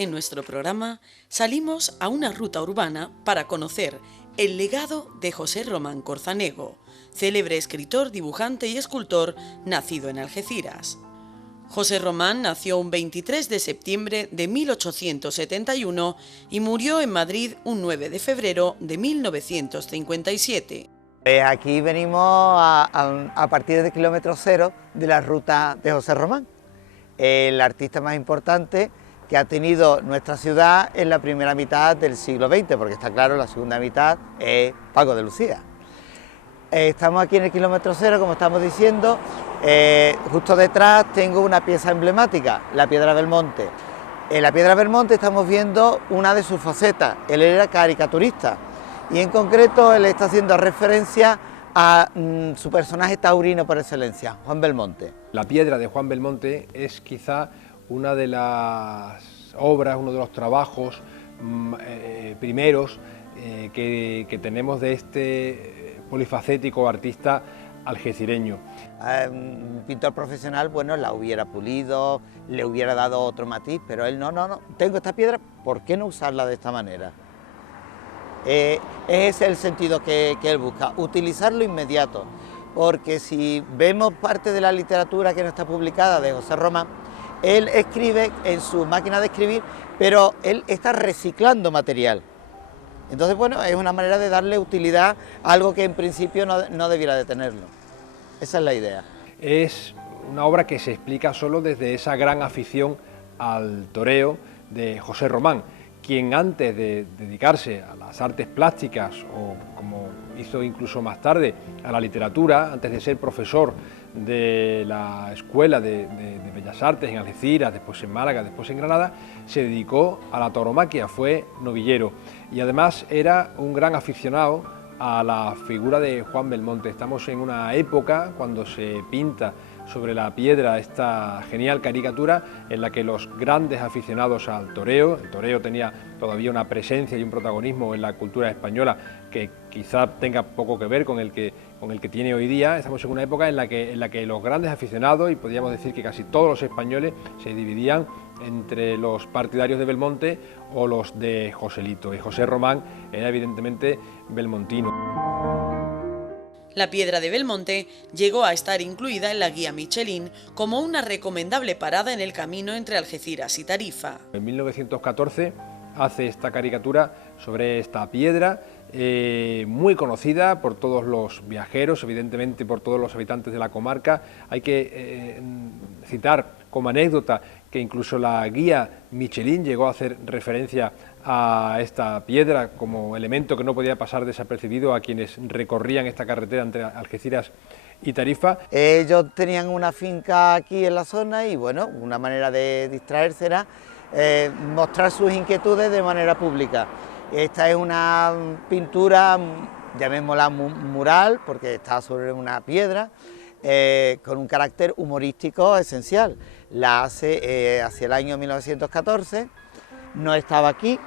En nuestro programa salimos a una ruta urbana para conocer el legado de José Román Corzanego, célebre escritor, dibujante y escultor nacido en Algeciras. José Román nació un 23 de septiembre de 1871 y murió en Madrid un 9 de febrero de 1957. Aquí venimos a partir del kilómetro cero de la ruta de José Román, el artista más importante que ha tenido nuestra ciudad en la primera mitad del siglo XX, porque está claro, la segunda mitad es Paco de Lucía. Estamos aquí en el kilómetro cero, como estamos diciendo, justo detrás tengo una pieza emblemática, la Piedra Belmonte. En la Piedra Belmonte estamos viendo una de sus facetas, él era caricaturista y en concreto él está haciendo referencia a su personaje taurino por excelencia, Juan Belmonte. La piedra de Juan Belmonte es quizá una de las obras, uno de los trabajos primeros que tenemos de este polifacético artista algecireño. Un pintor profesional, bueno, la hubiera pulido, le hubiera dado otro matiz, pero él no, tengo esta piedra, ¿por qué no usarla de esta manera? Ese es el sentido que él busca, utilizarlo inmediato, porque si vemos parte de la literatura que no está publicada de José Román, él escribe en su máquina de escribir, pero él está reciclando material. Entonces, bueno, es una manera de darle utilidad a algo que en principio no debiera de tenerlo. Esa es la idea. Es una obra que se explica solo desde esa gran afición al toreo de José Román, quien antes de dedicarse a las artes plásticas o como hizo incluso más tarde a la literatura, antes de ser profesor de la Escuela de Bellas Artes en Algeciras, después en Málaga, después en Granada, se dedicó a la tauromaquia, fue novillero y además era un gran aficionado a la figura de Juan Belmonte. Estamos en una época cuando se pinta sobre la piedra esta genial caricatura en la que los grandes aficionados al toreo, el toreo tenía todavía una presencia y un protagonismo en la cultura española que quizá tenga poco que ver con el que tiene hoy día. Estamos en una época en la que los grandes aficionados, y podríamos decir que casi todos los españoles, se dividían entre los partidarios de Belmonte o los de Joselito, y José Román era evidentemente belmontino. La Piedra de Belmonte llegó a estar incluida en la guía Michelin como una recomendable parada en el camino entre Algeciras y Tarifa. En 1914 hace esta caricatura sobre esta piedra, muy conocida por todos los viajeros, evidentemente por todos los habitantes de la comarca. Hay que citar como anécdota que incluso la guía Michelin llegó a hacer referencia a esta piedra como elemento que no podía pasar desapercibido a quienes recorrían esta carretera entre Algeciras y Tarifa. Ellos tenían una finca aquí en la zona y bueno, una manera de distraerse era mostrar sus inquietudes de manera pública. Esta es una pintura, llamémosla mural, porque está sobre una piedra, con un carácter humorístico esencial. La hace hacia el año 1914, no estaba aquí,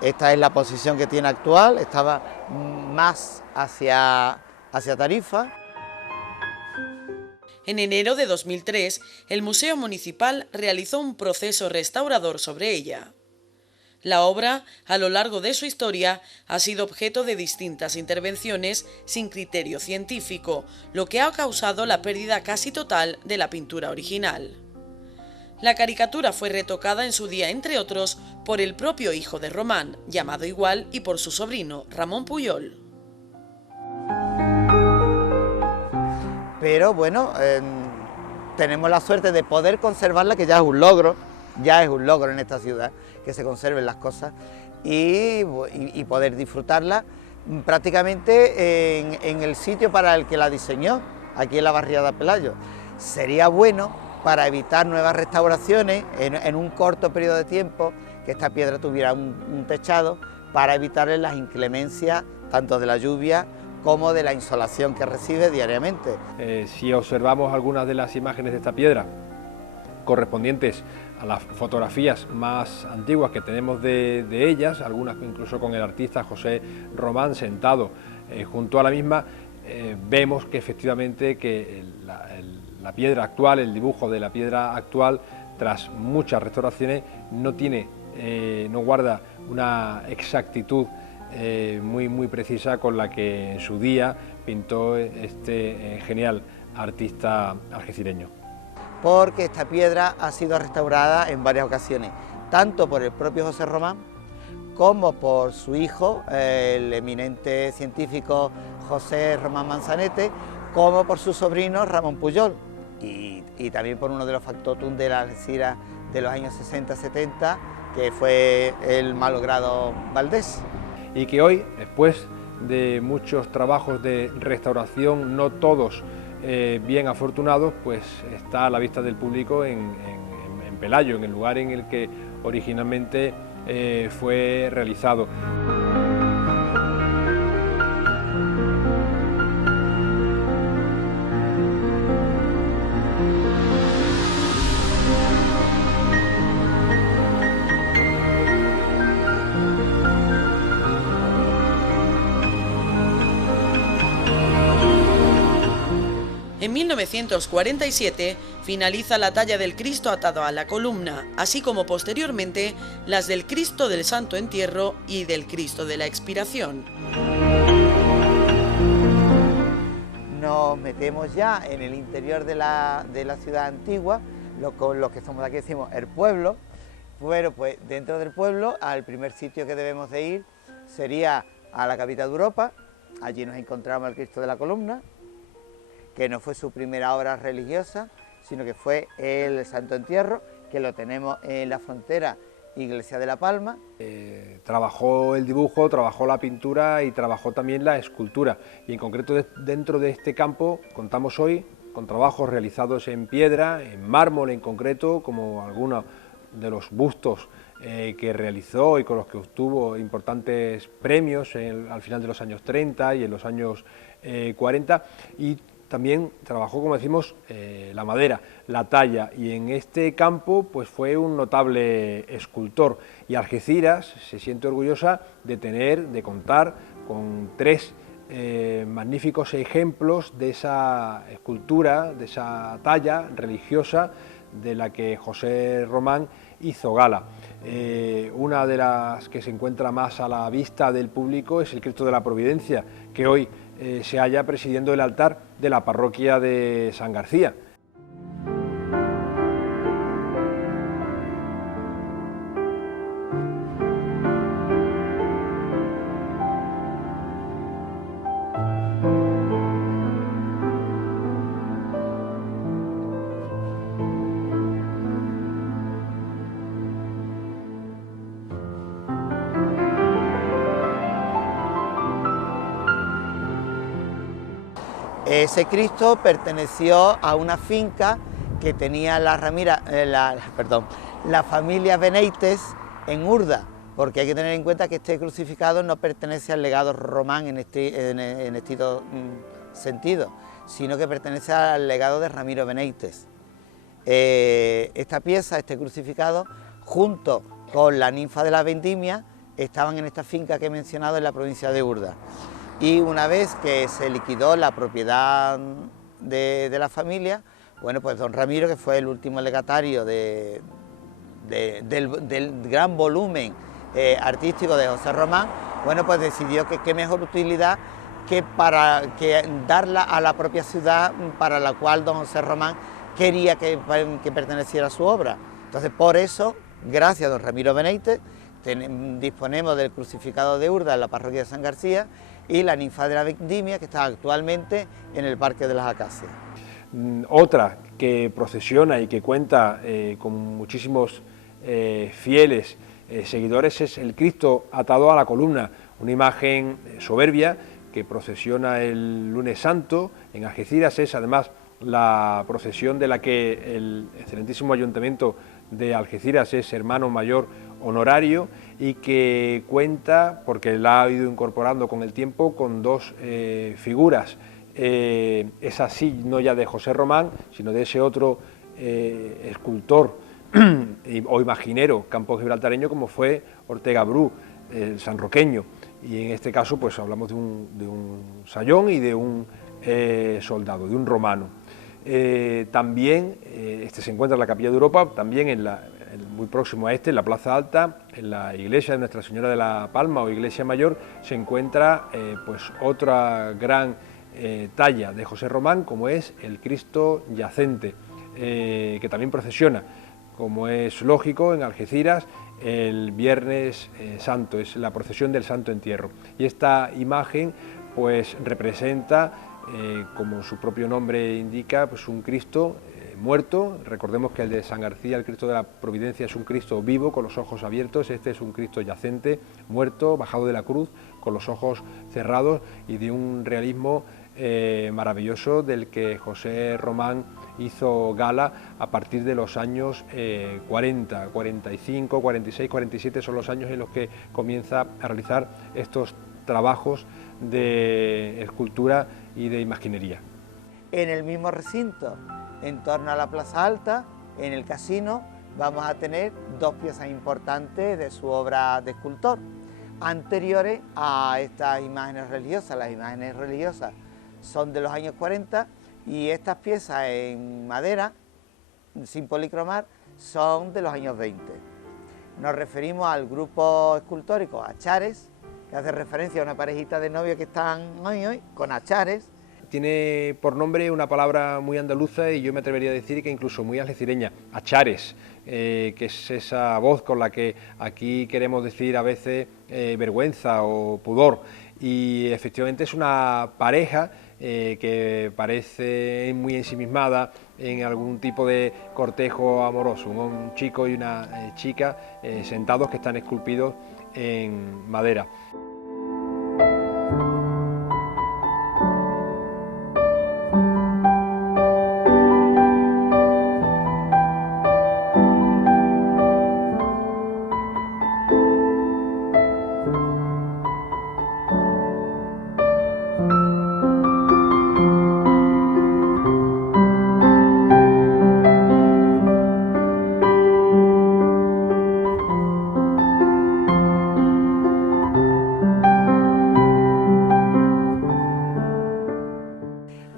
esta es la posición que tiene actual, estaba más hacia Tarifa. En enero de 2003, el Museo Municipal realizó un proceso restaurador sobre ella. La obra, a lo largo de su historia, ha sido objeto de distintas intervenciones sin criterio científico, lo que ha causado la pérdida casi total de la pintura original. La caricatura fue retocada en su día, entre otros, por el propio hijo de Román, llamado igual, y por su sobrino, Ramón Puyol. Pero bueno, tenemos la suerte de poder conservarla, que ya es un logro en esta ciudad, que se conserven las cosas y poder disfrutarla prácticamente en el sitio para el que la diseñó, aquí en la barriada Pelayo. Sería bueno, para evitar nuevas restauraciones en un corto periodo de tiempo, que esta piedra tuviera un techado para evitarle las inclemencias tanto de la lluvia como de la insolación que recibe diariamente. Si observamos algunas de las imágenes de esta piedra correspondientes a las fotografías más antiguas que tenemos de ellas, algunas incluso con el artista José Román sentado junto a la misma, vemos que efectivamente que la piedra actual, el dibujo de la piedra actual, tras muchas restauraciones, no tiene no guarda una exactitud muy precisa con la que en su día pintó este genial artista algecireño. Porque esta piedra ha sido restaurada en varias ocasiones, tanto por el propio José Román como por su hijo, el eminente científico José Román Manzanete, como por su sobrino Ramón Pujol, y también por uno de los factotum de la Algeciras de los años 60-70, que fue el malogrado Valdés. Y que hoy, después de muchos trabajos de restauración, no todos bien afortunados, pues está a la vista del público en Pelayo, en el lugar en el que originalmente fue realizado. En 1947 finaliza la talla del Cristo atado a la columna, así como posteriormente las del Cristo del Santo Entierro y del Cristo de la Expiración. Nos metemos ya en el interior de la ciudad antigua, los que somos de aquí decimos el pueblo. Bueno, pues dentro del pueblo, al primer sitio que debemos de ir sería a la capital de Europa. Allí nos encontramos el Cristo de la Columna, que no fue su primera obra religiosa, sino que fue el Santo Entierro, que lo tenemos en la frontera Iglesia de la Palma. Trabajó el dibujo, trabajó la pintura y trabajó también la escultura. Y en concreto dentro de este campo contamos hoy con trabajos realizados en piedra, en mármol en concreto, como algunos de los bustos que realizó y con los que obtuvo importantes premios al final de los años 30 y en los años 40, y también trabajó, como decimos, la madera, la talla, y en este campo pues fue un notable escultor, y Algeciras se siente orgullosa de contar con tres magníficos ejemplos de esa escultura, de esa talla religiosa de la que José Román hizo gala. Una de las que se encuentra más a la vista del público es el Cristo de la Providencia, que hoy se halla presidiendo el altar de la parroquia de San García. Ese Cristo perteneció a una finca que tenía la familia Beneites en Urda, porque hay que tener en cuenta que este crucificado no pertenece al legado román en estricto sentido, sino que pertenece al legado de Ramiro Beneites. Esta pieza, este crucificado, junto con la ninfa de la vendimia, estaban en esta finca que he mencionado en la provincia de Urda. Y una vez que se liquidó la propiedad de la familia, bueno, pues don Ramiro, que fue el último legatario del gran volumen artístico de José Román, bueno, pues decidió que qué mejor utilidad que darla a la propia ciudad para la cual don José Román quería que perteneciera su obra. Entonces, por eso, gracias a don Ramiro Beneites, disponemos del crucificado de Urda en la parroquia de San García y la ninfa de la vendimia, que está actualmente en el Parque de las Acacias. Otra que procesiona y que cuenta con muchísimos fieles seguidores es el Cristo atado a la columna, una imagen soberbia que procesiona el lunes santo en Algeciras. Es además la procesión de la que el excelentísimo Ayuntamiento de Algeciras es hermano mayor honorario, y que cuenta, porque la ha ido incorporando con el tiempo, con dos figuras. Es así, no ya de José Román, sino de ese otro escultor o imaginero campo-gibraltareño como fue Ortega Bru, el sanroqueño, y en este caso pues hablamos de un sayón y de un soldado, de un romano. También este se encuentra en la Capilla de Europa, también en muy próximo a este, en la Plaza Alta, en la iglesia de Nuestra Señora de la Palma o Iglesia Mayor, se encuentra pues otra gran talla de José Román, como es el Cristo yacente, que también procesiona, como es lógico, en Algeciras, el Viernes Santo, es la procesión del Santo Entierro. Y esta imagen pues representa, como su propio nombre indica, pues un Cristo muerto. Recordemos que el de San García, el Cristo de la Providencia, es un Cristo vivo con los ojos abiertos. Este es un Cristo yacente, muerto, bajado de la cruz, con los ojos cerrados, y de un realismo maravilloso del que José Román hizo gala a partir de los años 40, 45, 46, 47, son los años en los que comienza a realizar estos trabajos de escultura y de imaginería. En el mismo recinto, en torno a la Plaza Alta, en el casino, vamos a tener dos piezas importantes de su obra de escultor, anteriores a estas imágenes religiosas. Las imágenes religiosas son de los años 40 y estas piezas en madera, sin policromar, son de los años 20. Nos referimos al grupo escultórico Achares, que hace referencia a una parejita de novios que están hoy con Achares. Tiene por nombre una palabra muy andaluza y yo me atrevería a decir que incluso muy algecireña, achares, que es esa voz con la que aquí queremos decir a veces vergüenza o pudor. Y efectivamente es una pareja que parece muy ensimismada en algún tipo de cortejo amoroso, un chico y una chica sentados, que están esculpidos en madera.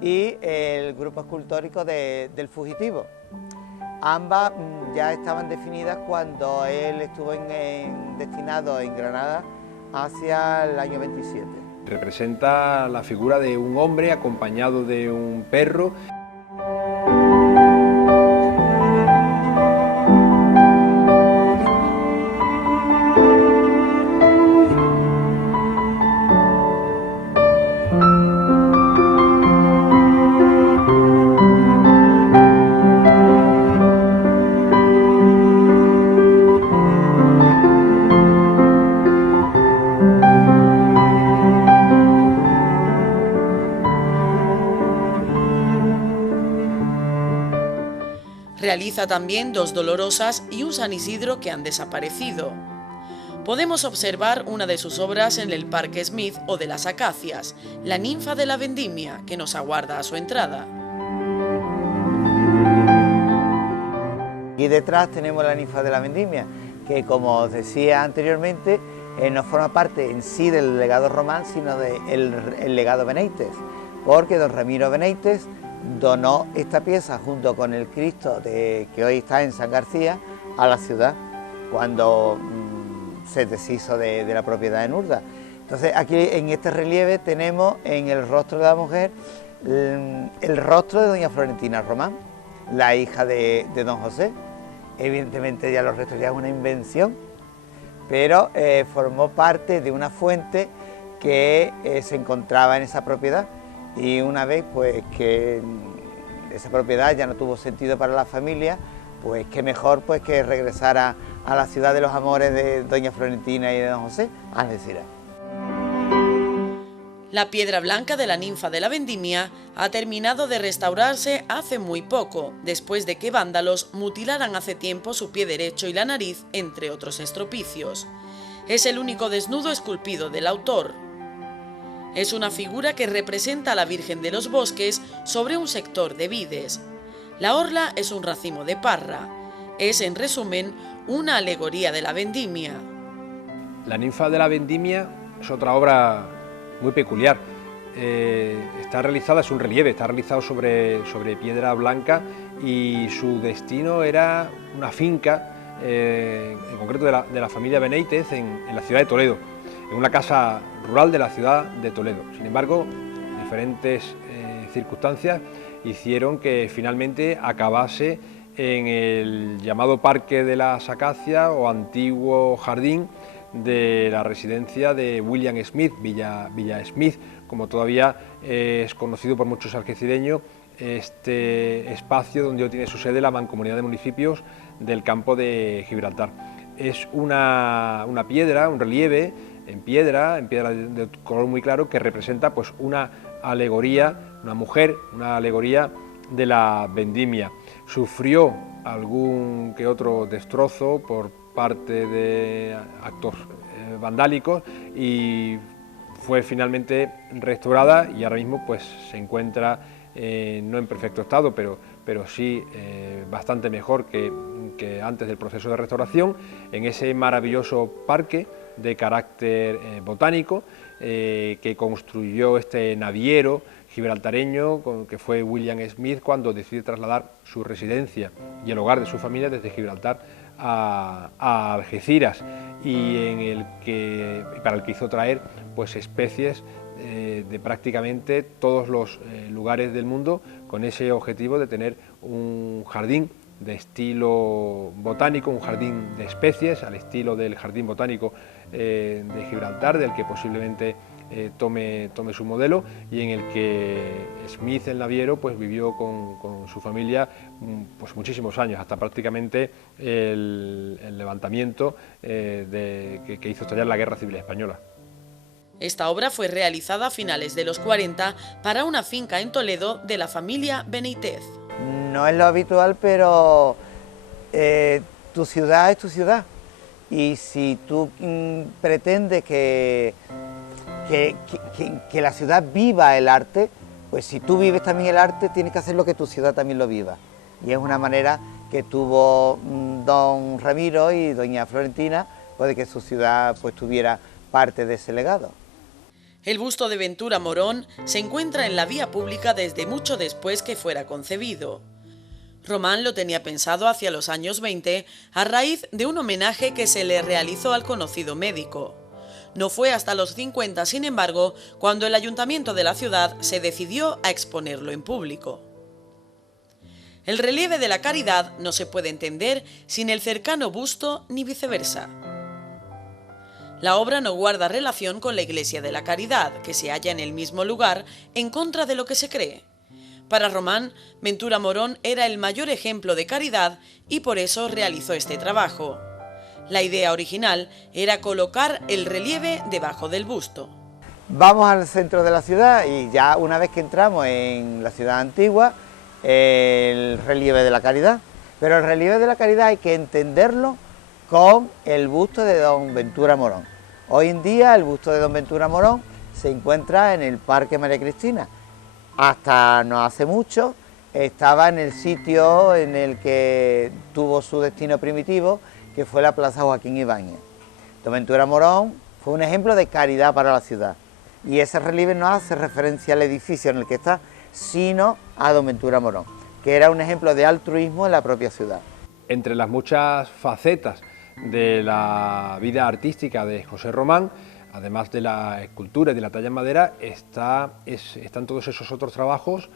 Y el grupo escultórico del Fugitivo. Ambas ya estaban definidas cuando él estuvo destinado en Granada hacia el año 27. Representa la figura de un hombre acompañado de un perro. Realiza también dos Dolorosas y un San Isidro que han desaparecido. Podemos observar una de sus obras en el Parque Smith o de las Acacias, la Ninfa de la Vendimia, que nos aguarda a su entrada. Y detrás tenemos la Ninfa de la Vendimia, que, como os decía anteriormente, no forma parte en sí del legado Román, sino del legado Benítez, porque don Ramiro Benítez donó esta pieza junto con el Cristo que hoy está en San García a la ciudad, cuando se deshizo de la propiedad de Nurda. Entonces aquí en este relieve tenemos en el rostro de la mujer el rostro de doña Florentina Román, la hija de don José. Evidentemente ya los restos ya es una invención, pero formó parte de una fuente que se encontraba en esa propiedad. Y una vez pues que esa propiedad ya no tuvo sentido para la familia, pues qué mejor pues que regresar a la ciudad de los amores de doña Florentina y de don José, Algeciras. La piedra blanca de la Ninfa de la Vendimia ha terminado de restaurarse hace muy poco, después de que vándalos mutilaran hace tiempo su pie derecho y la nariz, entre otros estropicios. Es el único desnudo esculpido del autor. Es una figura que representa a la Virgen de los Bosques sobre un sector de vides. La orla es un racimo de parra. Es, en resumen, una alegoría de la vendimia. La Ninfa de la Vendimia es otra obra muy peculiar. Está realizada, es un relieve, está realizado sobre piedra blanca y su destino era una finca en concreto de la familia Benítez en la ciudad de Toledo, en una casa rural de la ciudad de Toledo. Sin embargo, diferentes circunstancias hicieron que finalmente acabase en el llamado Parque de las Acacias o antiguo jardín de la residencia de William Smith, Villa Smith, como todavía es conocido por muchos algecireños, este espacio donde hoy tiene su sede la Mancomunidad de Municipios del Campo de Gibraltar. Es una piedra, un relieve en piedra de color muy claro, que representa pues una alegoría, una mujer, una alegoría de la vendimia. Sufrió algún que otro destrozo por parte de actos vandálicos y fue finalmente restaurada y ahora mismo pues se encuentra no en perfecto estado, pero sí bastante mejor que antes del proceso de restauración, en ese maravilloso parque de carácter botánico que construyó este naviero gibraltareño, que fue William Smith, cuando decide trasladar su residencia y el hogar de su familia desde Gibraltar a Algeciras, y para el que hizo traer pues especies de prácticamente todos los lugares del mundo, con ese objetivo de tener un jardín de estilo botánico, un jardín de especies al estilo del jardín botánico de Gibraltar, del que posiblemente tome su modelo, y en el que Smith, el naviero, pues vivió con su familia pues muchísimos años, hasta prácticamente el levantamiento que hizo estallar la Guerra Civil Española. Esta obra fue realizada a finales de los 40 para una finca en Toledo de la familia Benítez. No es lo habitual, pero tu ciudad es tu ciudad, y si tú pretendes que la ciudad viva el arte, pues si tú vives también el arte, tienes que hacer lo que tu ciudad también lo viva. Y es una manera que tuvo don Ramiro y doña Florentina, pues de que su ciudad pues tuviera parte de ese legado. El busto de Ventura Morón se encuentra en la vía pública desde mucho después que fuera concebido. Román lo tenía pensado hacia los años 20 a raíz de un homenaje que se le realizó al conocido médico. No fue hasta los 50, sin embargo, cuando el ayuntamiento de la ciudad se decidió a exponerlo en público. El relieve de la Caridad no se puede entender sin el cercano busto ni viceversa. La obra no guarda relación con la Iglesia de la Caridad, que se halla en el mismo lugar, en contra de lo que se cree. Para Román, Ventura Morón era el mayor ejemplo de caridad y por eso realizó este trabajo. La idea original era colocar el relieve debajo del busto. Vamos al centro de la ciudad y ya una vez que entramos en la ciudad antigua, el relieve de la Caridad. Pero el relieve de la Caridad hay que entenderlo con el busto de don Ventura Morón. Hoy en día el busto de don Ventura Morón se encuentra en el Parque María Cristina. Hasta no hace mucho estaba en el sitio en el que tuvo su destino primitivo, que fue la Plaza Joaquín Ibáñez. Don Ventura Morón fue un ejemplo de caridad para la ciudad, y ese relieve no hace referencia al edificio en el que está, sino a don Ventura Morón, que era un ejemplo de altruismo en la propia ciudad. Entre las muchas facetas de la vida artística de José Román, además de la escultura y de la talla en madera, están todos esos otros trabajos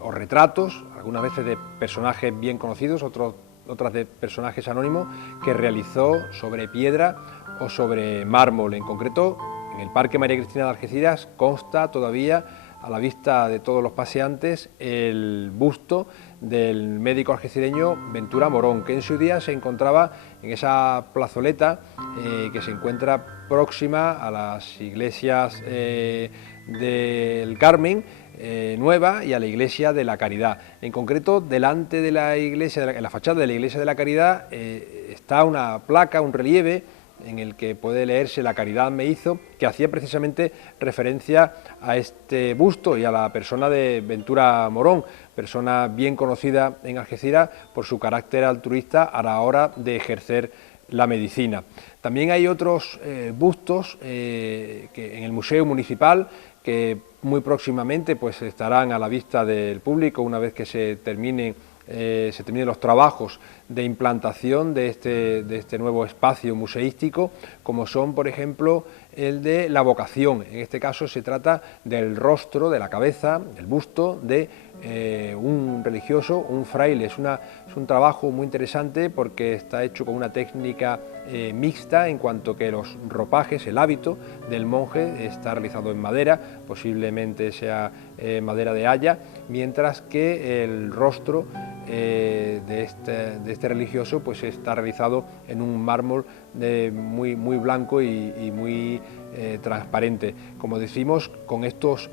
o retratos, algunas veces de personajes bien conocidos, otras de personajes anónimos, que realizó sobre piedra o sobre mármol. En concreto, en el Parque María Cristina de Algeciras consta todavía, a la vista de todos los paseantes, el busto del médico algecireño Ventura Morón, que en su día se encontraba en esa plazoleta que se encuentra próxima a las iglesias del Carmen Nueva y a la Iglesia de la Caridad. En concreto, delante de la iglesia, en la fachada de la Iglesia de la Caridad, está una placa, un relieve, en el que puede leerse "La caridad me hizo", que hacía precisamente referencia a este busto y a la persona de Ventura Morón, persona bien conocida en Algeciras por su carácter altruista a la hora de ejercer la medicina. También hay otros bustos que en el Museo Municipal, que muy próximamente pues estarán a la vista del público una vez que se terminen los trabajos de implantación de este nuevo espacio museístico, como son, por ejemplo, el de la vocación. En este caso se trata del rostro, de la cabeza, del busto de un religioso, un fraile. Es un trabajo muy interesante porque está hecho con una técnica mixta, en cuanto que los ropajes, el hábito del monje está realizado en madera, posiblemente sea madera de haya, mientras que el rostro de este religioso pues está realizado en un mármol muy blanco y muy transparente. Como decimos, con estos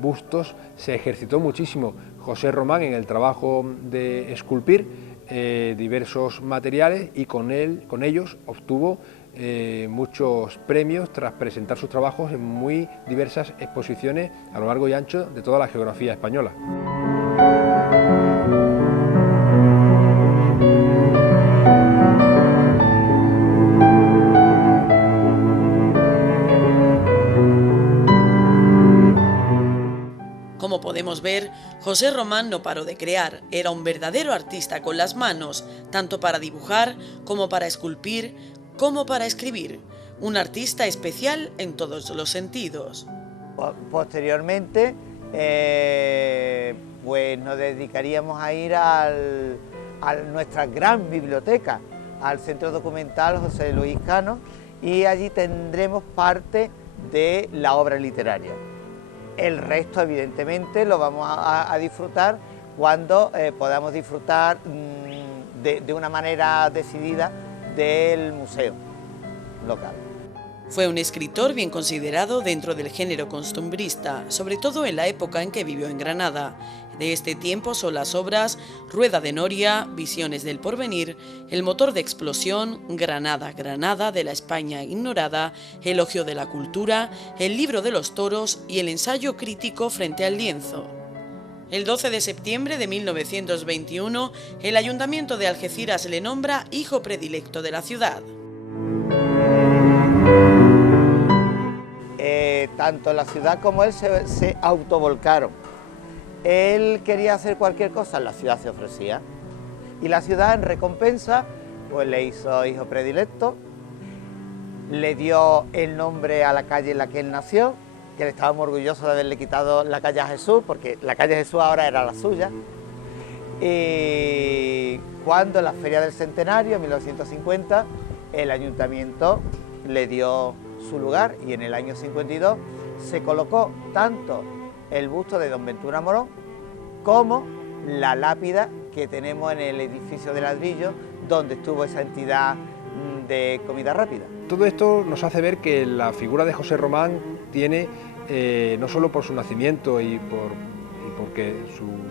bustos se ejercitó muchísimo José Román en el trabajo de esculpir diversos materiales, y con ellos obtuvo muchos premios tras presentar sus trabajos en muy diversas exposiciones a lo largo y ancho de toda la geografía española. Como podemos ver, José Román no paró de crear, era un verdadero artista con las manos, tanto para dibujar, como para esculpir, como para escribir. Un artista especial en todos los sentidos. Posteriormente, pues nos dedicaríamos a ir a nuestra gran biblioteca, al Centro Documental José Luis Cano, y allí tendremos parte de la obra literaria. El resto, evidentemente, lo vamos a disfrutar cuando podamos disfrutar de una manera decidida del museo local. Fue un escritor bien considerado dentro del género costumbrista, sobre todo en la época en que vivió en Granada. De este tiempo son las obras Rueda de Noria, Visiones del Porvenir, El motor de explosión, Granada, Granada de la España ignorada, Elogio de la cultura, El libro de los toros y el ensayo crítico frente al lienzo. El 12 de septiembre de 1921, el Ayuntamiento de Algeciras le nombra hijo predilecto de la ciudad. Tanto la ciudad como él se autovolcaron. Él quería hacer cualquier cosa, la ciudad se ofrecía. Y la ciudad, en recompensa, pues le hizo hijo predilecto, le dio el nombre a la calle en la que él nació, que le estábamos orgullosos de haberle quitado la calle a Jesús, porque la calle Jesús ahora era la suya. Y cuando en la Feria del Centenario, en 1950, el ayuntamiento le dio su lugar, y en el año 52 se colocó tanto el busto de don Ventura Morón como la lápida que tenemos en el edificio de ladrillo donde estuvo esa entidad de comida rápida. Todo esto nos hace ver que la figura de José Román tiene, no solo por su nacimiento y porque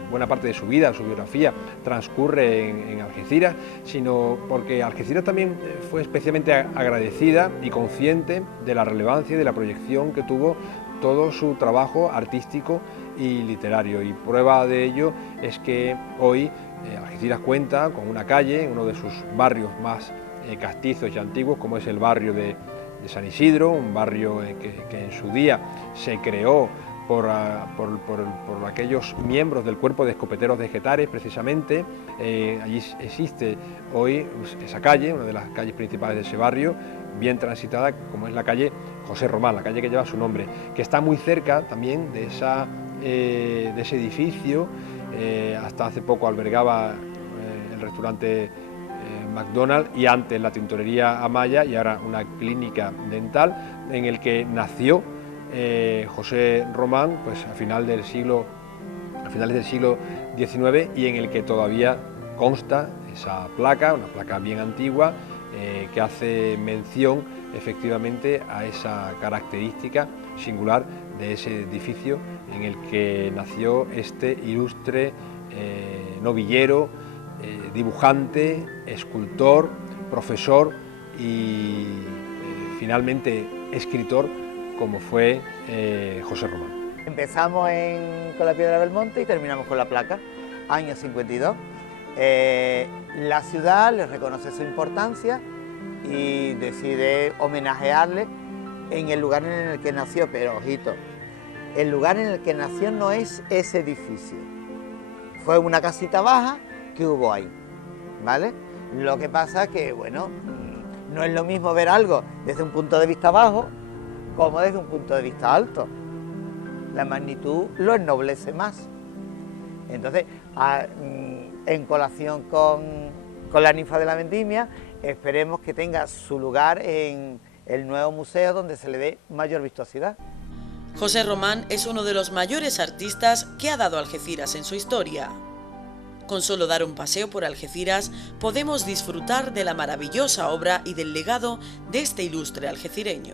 buena parte de su vida, su biografía, transcurre en Algeciras, sino porque Algeciras también fue especialmente agradecida y consciente de la relevancia y de la proyección que tuvo todo su trabajo artístico y literario. Y prueba de ello es que hoy Algeciras cuenta con una calle en uno de sus barrios más castizos y antiguos, como es el barrio de San Isidro, un barrio que en su día se creó por aquellos miembros del cuerpo de escopeteros de Getares, precisamente. Allí existe hoy esa calle, una de las calles principales de ese barrio, bien transitada, como es la calle José Román, la calle que lleva su nombre, que está muy cerca también de ese edificio. Hasta hace poco albergaba el restaurante McDonald's, y antes la tintorería Amaya, y ahora una clínica dental, en el que nació José Román, pues a finales del siglo XIX, y en el que todavía consta esa placa, una placa bien antigua, que hace mención efectivamente a esa característica singular de ese edificio en el que nació este ilustre novillero, dibujante, escultor, profesor y finalmente escritor, como fue José Román. Empezamos con la Piedra del Monte y terminamos con la placa, año 52. La ciudad le reconoce su importancia y decide homenajearle en el lugar en el que nació, pero ojito, el lugar en el que nació no es ese edificio, fue una casita baja que hubo ahí, ¿vale? Lo que pasa que, bueno, no es lo mismo ver algo desde un punto de vista bajo como desde un punto de vista alto. La magnitud lo ennoblece más. Entonces, en colación con la ninfa de la vendimia, esperemos que tenga su lugar en el nuevo museo donde se le dé mayor vistosidad. José Román es uno de los mayores artistas que ha dado Algeciras en su historia. Con solo dar un paseo por Algeciras podemos disfrutar de la maravillosa obra y del legado de este ilustre algecireño.